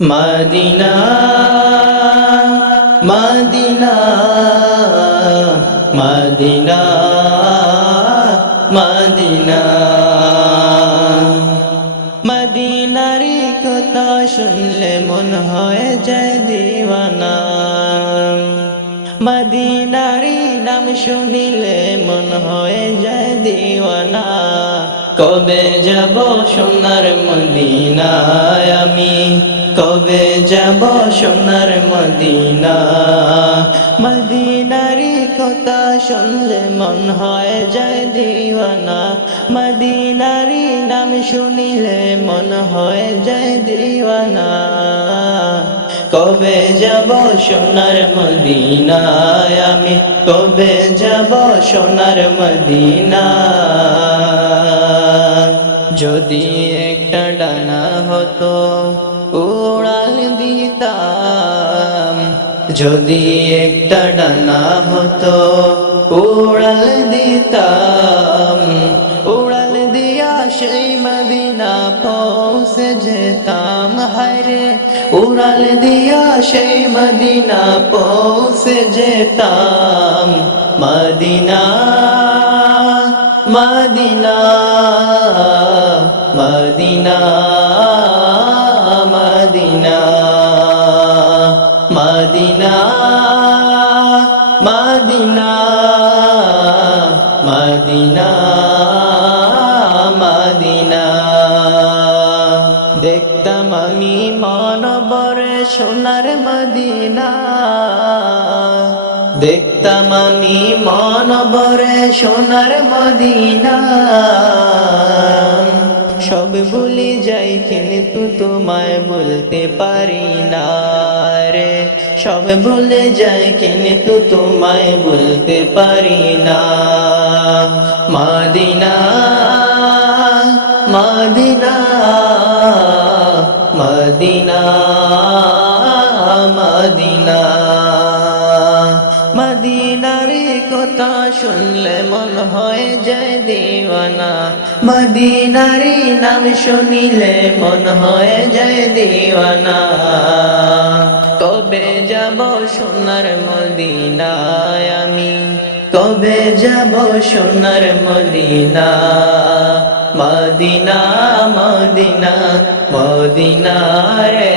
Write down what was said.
Medina Medina Medina Medina. মদিনারি কথা শুনলে মন হয় যায় দিওয়ানা। মদিনারি নাম শুনিলে মন হয়ে যায় দিওয়ানা। কবে যাব সোনার মদিনায় আমি? কবে যাব সোনার মদিনা মদিনারি কথা শুনলে মন হয় যায় দিওয়ানা। মদিনারি নাম শুনিলে মন হয় যায় দিওয়ানা। কবে যাব সোনার মদিনায় আমি? কবে যাব সোনার মদিনা যদি একটা ডানা হতো, উড়াল দিতাম। যদি একটা ডানা হতো, উড়াল দিতাম। উড়াল দিয়া সেই মদিনা পৌঁছে যেতাম হায়রে উড়াল দিয়া সেই মদিনা পৌঁছে যেতাম। Medina Medina. Medina Medina Medina Medina. দেখতাম আমি মন বরে সোনার মদিনা। দেখতাম আমি মন বরে সোনার মদিনা। সব ভুলে যাই, কিন্তু তোমায় বলতে পারি না রে। সব ভুলে যাই, কিন্তু তোমায় বলতে পারি না। Medina Medina, Medina. কথা শুনলে মন হয় যায় দিওয়ানা। মদিনারে নাম শুনিলে মন হয় যায় দিওয়ানা। কবে যাব সোনার মদিনায় আমি? কবে যাব সোনার মদিনা মদিনা মদিনা মদিনা রে